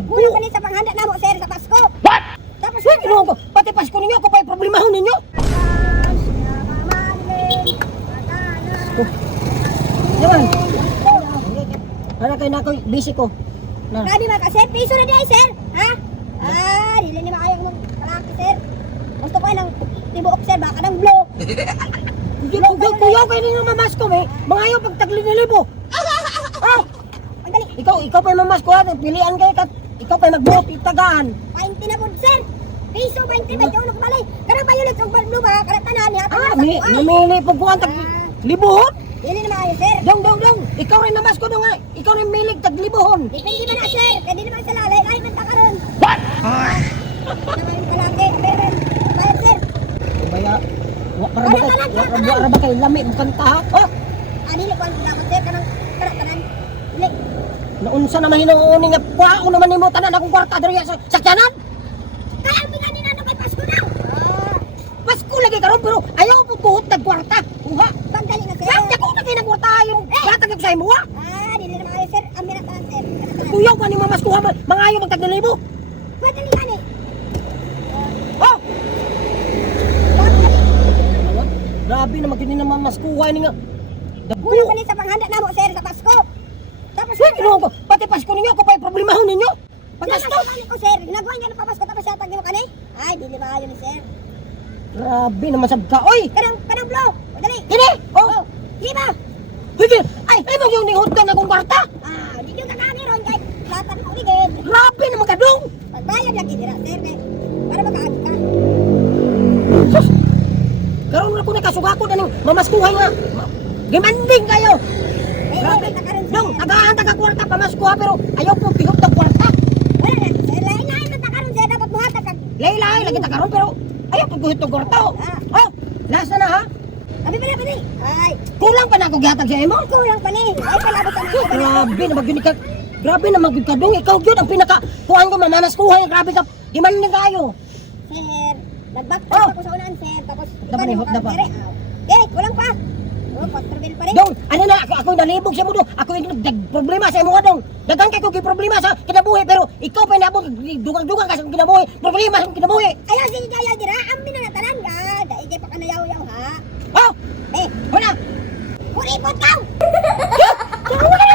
Kulang pa sa panghanda na mo, sir, sa Pasko. What? Tapos, Sir, kinuha ko. Pati Pasko ninyo, ako pa yung problemahon ninyo. Yaman. Ano kayo na ako, busy ko. Na. Grabe mga ka-sir, piso na diya, sir. Ha? Dili ni makayang mong kalaki, sir. Gusto ko ng tibuok, sir, baka ng blow. Kuya, kayo ninyo mamasko, eh. Mga ayaw pag tagli na libo. Ah! Pagdali, Ikaw pa yung mamasko, ha? Pilihan kayo, ikaw pa yung magbuot, itagaan. 20 na po, sir. Piso, 20, ba yung balay. Karang violet, yung blue ba? Karang tanan, niya. Namili po ko ang libuhon. Dili na makayo, sir. Dong. Ikaw rin namasko dong, ha? Ikaw rin milig taglibuhon. Depende man na, sir. Kaya di naman sa lalay. Lahat man takaroon. What? Naman yung kalaki. Pero, bayad, sir. Baya, wala ba kayo lami mo kanta, ha? Oh! Dili ko ang dapat, sir. Karang tanan. Dili. Naunsa naman hinuuni nga kwao naman ni mo tanan akong kwarta diri sa sakyanan. Kaya ang pinani na kay Pasko na. Pasko lagi karon pero ayaw po tuhot tag kwarta. Kuha. Pagdali na, sir. Kaya ko na kay kwarta yung batag sa imo, ha? Dili na makayo, sir. Ang minatahan, sir. Kuya pa ni mamas kuha mga ayaw magtaglibo. Pwede lihan eh. Oh! Grabe na magini na mamas kuha ni nga. Kulang pa sa panghanda na mo, sir, sa Pasko. Tapos, Sir, kinuha ko. Pati Pasko ninyo, ako pa yung problemahon ninyo. Pagkasto! ko, sir. Nagawa niya ng papasko tapos siya pag mo kani. Ay, dili makayo ni, sir. Grabe naman sab ka. Oy! Kanang blow. Dali. Kini! Oh! Di ba? Sige! Ay! Ay mo yung nihod ka na kong kwarta! Di yung kakani ron kay latan mo ligid. Grabe naman ka dong! Pagbayad lagi dira, sir. Para makaagi ka. Sus! Karoon na ko na kasugako na ng mamaskuhay nga. Demanding kayo! Grabe! Dong! Tagahanda ka kwarta pamaskuha pero ayaw po pihot ng kwarta! Wala na, sir. Lain-lain man takaron, sir. Dapat buhatag kag. Laylay! Lagi ta karon pero ayaw po pihot ng kwarta! Oh! Last na ha! Abi pala pa ni. Ay, Kulang pa na ako gihatag sa imo! kulang pa ni. Ay, palabot na ako. Grabe na magyud ka. Grabe na magyud ka dong. Ikaw gyud ang pinaka kuhan ko mamamaskuhay. Grabe ka. Demanding kayo. Sir, nagbaktas ako sa unahan, sir. Tapos, Dapat ni hot na ba? kulang pa. Oh, 4 bill pa rin. Dong, ano na ako nalibog sa mo dong. Ako yung problema sa imo dong. Dagan kay ko problema sa kinabuhi pero ikaw pa nabog dugang-dugang ka sa kinabuhi. Problema sa kinabuhi. Ayaw, sige, ayaw, dira. Ang binanatanan ka. Daigay pa ka na yaw-yaw, ha? Oh! Eh, Wala. kuripot ka! Wala